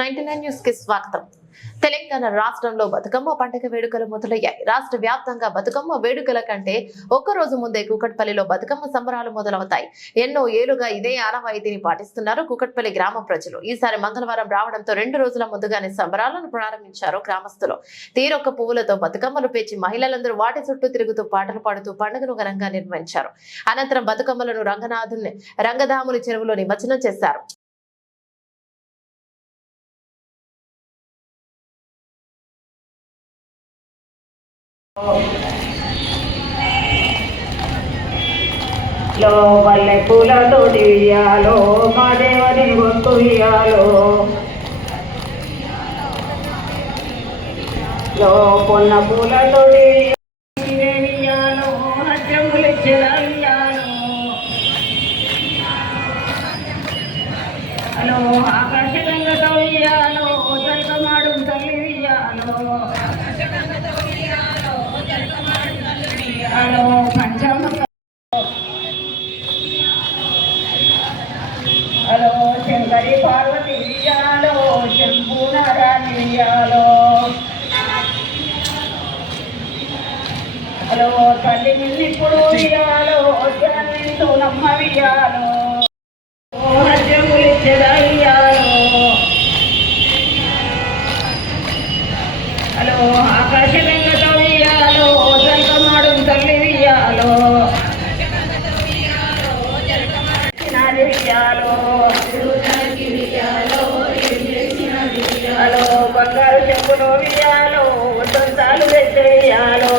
News news కి స్వాగతం. తెలంగాణ రాష్ట్రంలో బతుకమ్మ పండుగ వేడుకలు మొదలయ్యాయి. రాష్ట్ర వ్యాప్తంగా బతుకమ్మ వేడుకల కంటే ఒక్క రోజు ముందే కూకట్పల్లిలో బతుకమ్మ సంబరాలు మొదలవుతాయి. ఎన్నో ఏళ్లుగా ఇదే ఆనవాయితీని పాటిస్తున్నారు కూకట్పల్లి గ్రామ ప్రజలు. ఈసారి మంగళవారం రావడంతో 2 రోజుల ముందుగానే సంబరాలను ప్రారంభించారు గ్రామస్తులు. తీరొక్క పువ్వులతో బతుకమ్మలు పేర్చి మహిళలందరూ వాటి చుట్టూ తిరుగుతూ పాటలు పాడుతూ పండుగను ఘనంగా నిర్వహించారు. అనంతరం బతుకమ్మలను రంగధాముని చెరువులో నిమజ్జనం చేశారు. వల్లె పూలతోటి ఇయ్యాలో మా దేవని గొంతు ఇయ్యాలో పొన్న పూలతోటి ఇయ్యాలో హలో ఆకాశ గంగతో ఇయ్యాలో తల్కమాడు తల్లి ఇయ్యాలో హలో పంచమ హలో శంకరి పార్వతి ఇయ్యాలో శంభూనారాయణ ఇయ్యాలో హలో తల్లి నిన్నిప్పుడు ఇయ్యాలో జన్మించు నమ్మ ఇయ్యాలో హజ్జములిచ్చదా ఇయ్యాలో హలో ఆకాశ గంగతో ఇయ్యాలో జల్కమాడు తల్లి ఇయ్యాలో హలో బంగారు చెంపులో వియాలో దొంతాలు పెట్టేయాలో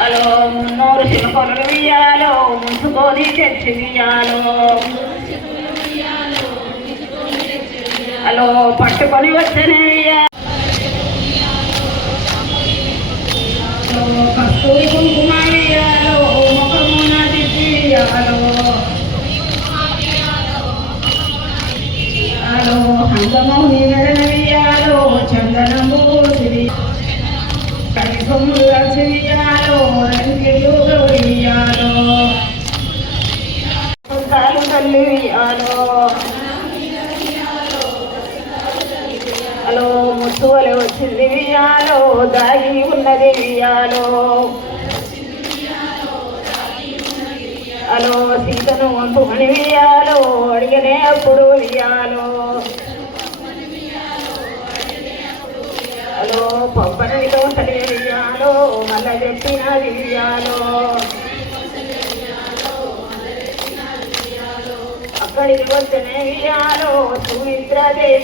హలో మున్నూరు శిల్పలు వియాలో ముంచుకొని తెచ్చి వియాలో హలో పట్టుకొని వచ్చనే కస్తూరి కుంకుమ వియాలో ముఖమున దివ్యాలో హలో హంగమౌని మెడన వియాలో చందనము కనిసొమ్ములు కలిసి వియాలో రంగిలు గౌరియాలో తల్లి వియాలో హలో ముత్తువలే వచ్చింది వియాలో దాగి ఉన్నది వియాలో హలో సీతను వంపుమని వియాలో అడిగనే అప్పుడు వియాలో హలో పప్పనితో తల్లి వియాలో మళ్ళా చెప్పినది వియాలో అక్కడికి వచ్చనే వియాలో సుమిత్రాదేవి